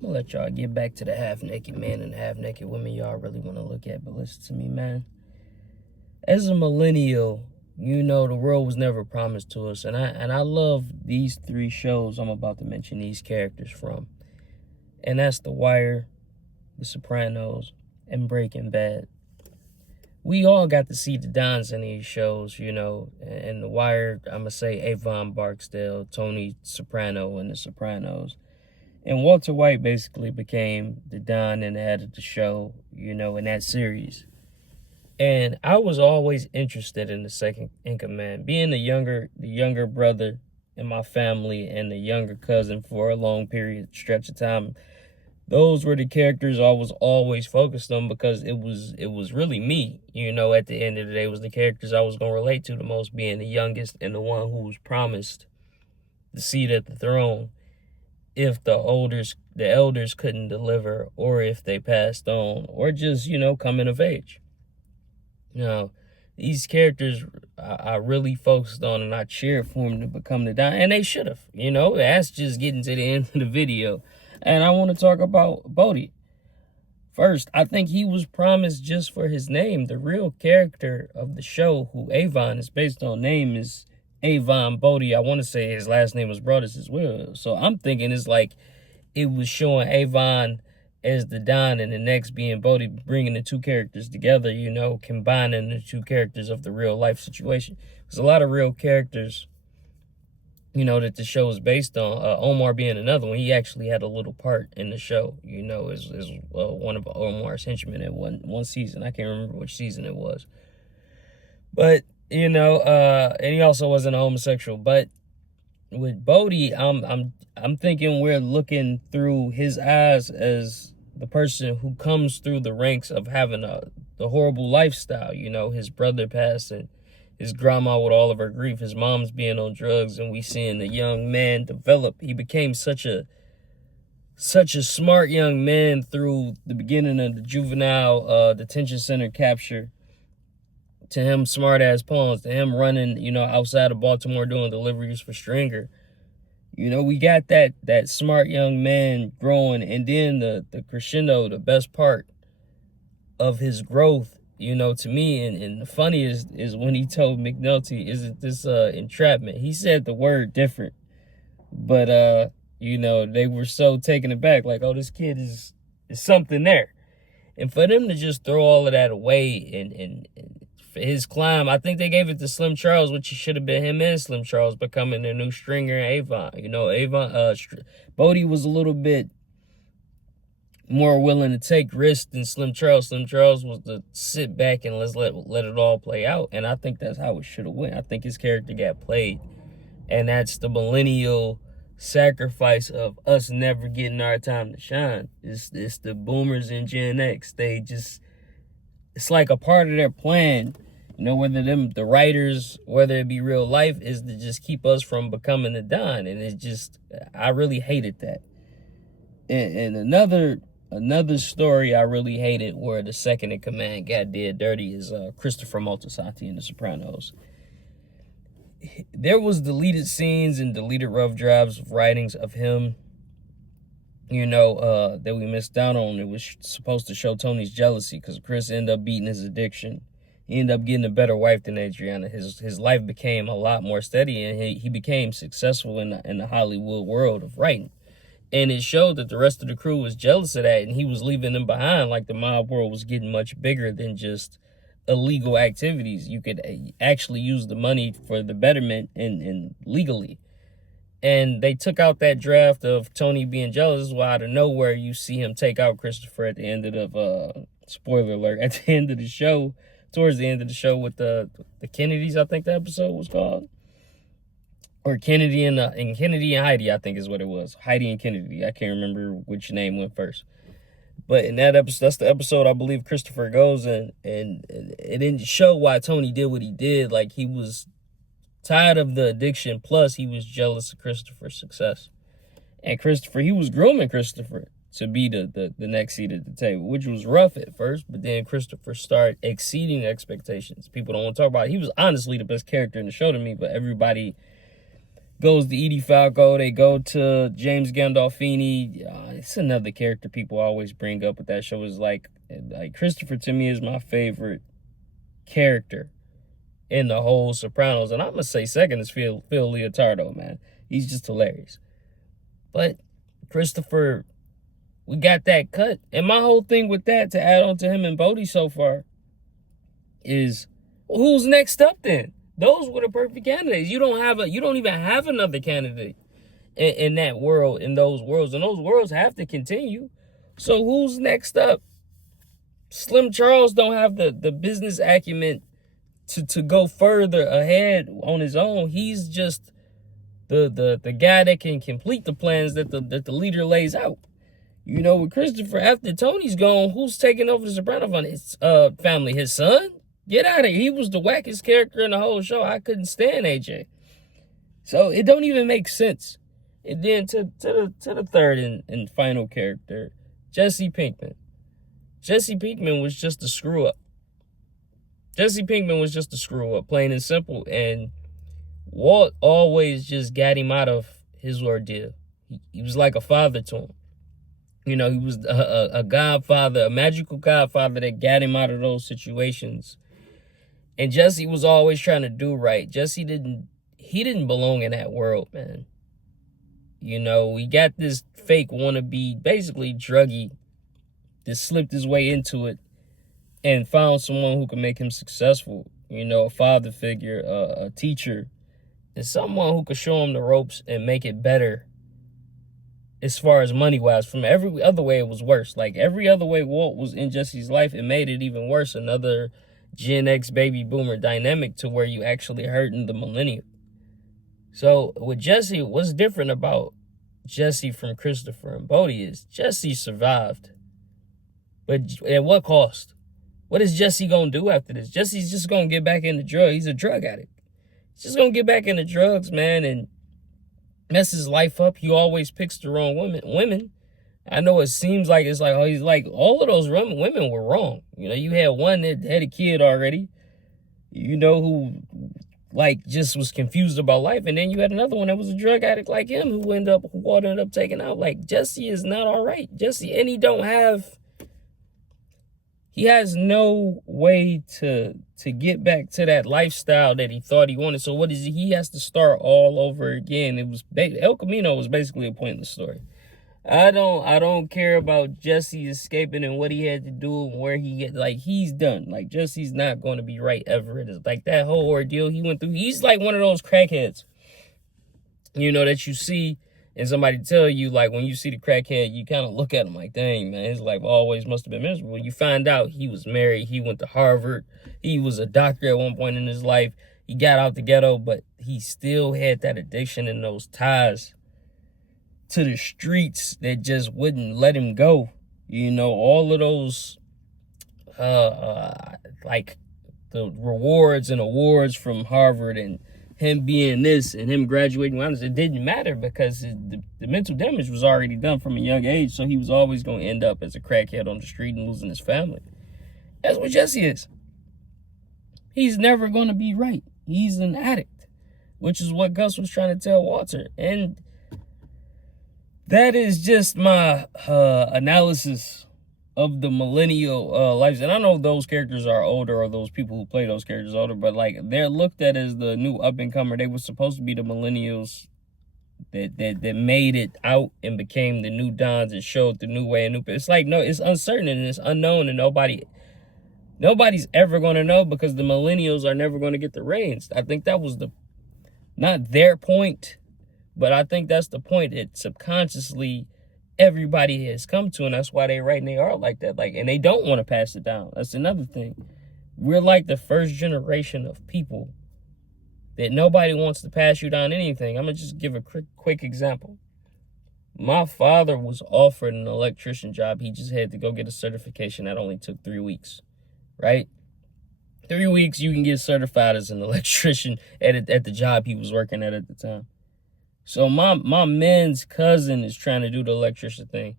I'm gonna let y'all get back to the half-naked man and half-naked women y'all really want to look at. But listen to me, man. As a millennial, you know the world was never promised to us, and I love these three shows I'm about to mention these characters from, and that's The Wire, The Sopranos, and Breaking Bad. We all got to see the Dons in these shows, you know. And The Wire, I'm gonna say Avon Barksdale, Tony Soprano in The Sopranos. And Walter White basically became the Don and the head of the show, you know, in that series. And I was always interested in the second in command. Being the younger brother in my family and the younger cousin for a long period stretch of time, those were the characters I was always focused on because it was really me, you know. At the end of the day, it was the characters I was going to relate to the most, being the youngest and the one who was promised the seat at the throne if the elders couldn't deliver, or if they passed on, or just, you know, coming of age. Now, these characters I really focused on, and I cheered for them to become the Don, and they should have, you know. That's just getting to the end of the video. And I want to talk about Bodhi. First, I think he was promised just for his name. The real character of the show, who Avon is based on name, is Avon Bodhi. I want to say his last name was Brothers as well. So I'm thinking it's like it was showing Avon as the Don and the next being Bodhi, bringing the two characters together, you know, combining the two characters of the real life situation. There's a lot of real characters, you know, that the show is based on. Omar being another one. He actually had a little part in the show, you know, as one of Omar's henchmen in one season. I can't remember which season it was. But, you know, and he also wasn't a homosexual. But with Bodhi, I'm thinking we're looking through his eyes as the person who comes through the ranks of having the horrible lifestyle. You know, his brother passing, his grandma with all of her grief, his mom's being on drugs, and we seeing the young man develop. He became such a smart young man through the beginning of the juvenile detention center capture, to him smart ass pawns, to him running, you know, outside of Baltimore doing deliveries for Stringer. You know, we got that smart young man growing, and then the crescendo, the best part of his growth, you know, to me, and the funniest is when he told McNulty, "Isn't this entrapment?" He said the word different, but you know, they were so taken aback, like, oh, this kid is something there. And for them to just throw all of that away and for his climb, I think they gave it to Slim Charles, which should have been him and Slim Charles becoming the new Stringer and Avon. You know, Bodhi was a little bit more willing to take risks than Slim Charles. Slim Charles was to sit back and let it all play out. And I think that's how it should have went. I think his character got played. And that's the millennial sacrifice of us never getting our time to shine. It's the boomers and Gen X. It's like a part of their plan, you know, whether the writers, whether it be real life, is to just keep us from becoming the Don. And it's just, I really hated that. And another story I really hated where the second in command got dead dirty is Christopher Moltisanti in The Sopranos. There was deleted scenes and deleted rough drafts of writings of him, you know, that we missed out on. It was supposed to show Tony's jealousy because Chris ended up beating his addiction. He ended up getting a better wife than Adriana. His life became a lot more steady, and he became successful in the Hollywood world of writing. And it showed that the rest of the crew was jealous of that, and he was leaving them behind. Like, the mob world was getting much bigger than just illegal activities. You could actually use the money for the betterment and legally. And they took out that draft of Tony being jealous. This is why out of nowhere you see him take out Christopher at the end of the, spoiler alert, at the end of the show, towards the end of the show with the Kennedys, I think the episode was called. Or Kennedy and Kennedy and Heidi, I think is what it was. Heidi and Kennedy. I can't remember which name went first. But in that episode, that's the episode I believe Christopher goes in, and it didn't show why Tony did what he did. Like, he was tired of the addiction, plus he was jealous of Christopher's success. And Christopher, he was grooming Christopher to be the next seat at the table, which was rough at first, but then Christopher started exceeding expectations. People don't want to talk about it. He was honestly the best character in the show to me, but everybody goes to Edie Falco. They go to James Gandolfini. It's another character people always bring up with that show. Is like Christopher to me is my favorite character in the whole Sopranos, and I'm gonna say second is Phil Leotardo. Man, he's just hilarious. But Christopher, we got that cut, and my whole thing with that, to add on to him and Bodhi so far, is who's next up then? Those were the perfect candidates. You don't even have another candidate in that world, in those worlds. And those worlds have to continue. So who's next up? Slim Charles don't have the business acumen to go further ahead on his own. He's just the guy that can complete the plans that the leader lays out. You know, with Christopher, after Tony's gone, who's taking over the Soprano family? His son? Get out of here. He was the wackest character in the whole show. I couldn't stand AJ. So it don't even make sense. And then to the third and final character, Jesse Pinkman. Jesse Pinkman was just a screw up. Jesse Pinkman was just a screw up, plain and simple. And Walt always just got him out of his ordeal. He was like a father to him. You know, he was a godfather, a magical godfather that got him out of those situations. And Jesse was always trying to do right. Jesse didn't belong in that world, man. You know, we got this fake wannabe, basically druggie, that slipped his way into it and found someone who could make him successful. You know, a father figure, a teacher, and someone who could show him the ropes and make it better as far as money-wise. From every other way, it was worse. Like, every other way Walt was in Jesse's life, it made it even worse. Another Gen X baby boomer dynamic to where you actually hurting the millennial. So with Jesse, what's different about Jesse from Christopher and Bodhi is Jesse survived. But at what cost? What is Jesse going to do after this? Jesse's just going to get back into drugs. He's a drug addict. He's just going to get back into drugs, man, and mess his life up. He always picks the wrong women. I know it seems like it's like, oh, he's like, all of those women were wrong. You know, you had one that had a kid already, you know, who like just was confused about life. And then you had another one that was a drug addict like him who ended up taking out. Like, Jesse is not all right. Jesse, and he has no way to get back to that lifestyle that he thought he wanted. So what is he has to start all over again. El Camino was basically a pointless story. I don't care about Jesse escaping and what he had to do and where he's done. Like, Jesse's not going to be right ever. It is like that whole ordeal he went through. He's like one of those crackheads, you know, that you see and somebody tell you, like, when you see the crackhead, you kind of look at him like, dang, man, his life always must have been miserable. You find out he was married. He went to Harvard. He was a doctor at one point in his life. He got out the ghetto, but he still had that addiction and those ties to the streets that just wouldn't let him go. You know, all of those, like the rewards and awards from Harvard and him being this and him graduating, it didn't matter because the mental damage was already done from a young age. So he was always going to end up as a crackhead on the street and losing his family. That's what Jesse is. He's never going to be right. He's an addict, which is what Gus was trying to tell Walter. And that is just my analysis of the millennial lives. And I know those characters are older, or those people who play those characters older, but like they're looked at as the new up and comer. They were supposed to be the millennials that made it out and became the new dons and showed the new way and new. It's like, no, it's uncertain and it's unknown, and nobody's ever going to know because the millennials are never going to get the reins. I think that was not their point, but I think that's the point that subconsciously everybody has come to, and that's why they write and they are like that. Like, and they don't want to pass it down. That's another thing. We're like the first generation of people that nobody wants to pass you down anything. I'm gonna just give a quick example. My father was offered an electrician job. He just had to go get a certification that only took 3 weeks, right? 3 weeks, you can get certified as an electrician at the job he was working at the time. So my man's cousin is trying to do the electrician thing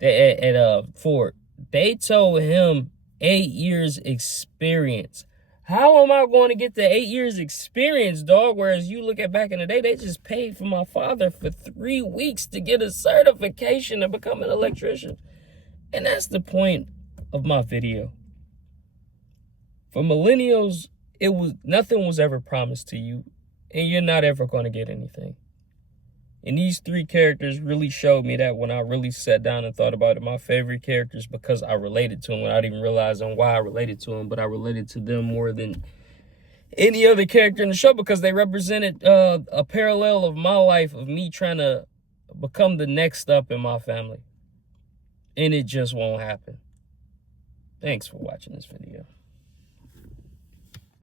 at Ford. They told him 8 years experience. How am I going to get the 8 years experience, dog? Whereas you look at back in the day, they just paid for my father for 3 weeks to get a certification to become an electrician. And that's the point of my video. For millennials, nothing was ever promised to you, and you're not ever going to get anything. And these 3 characters really showed me that when I really sat down and thought about it. My favorite characters, because I related to them without even realizing why I related to them, but I related to them more than any other character in the show because they represented a parallel of my life, of me trying to become the next up in my family. And it just won't happen. Thanks for watching this video.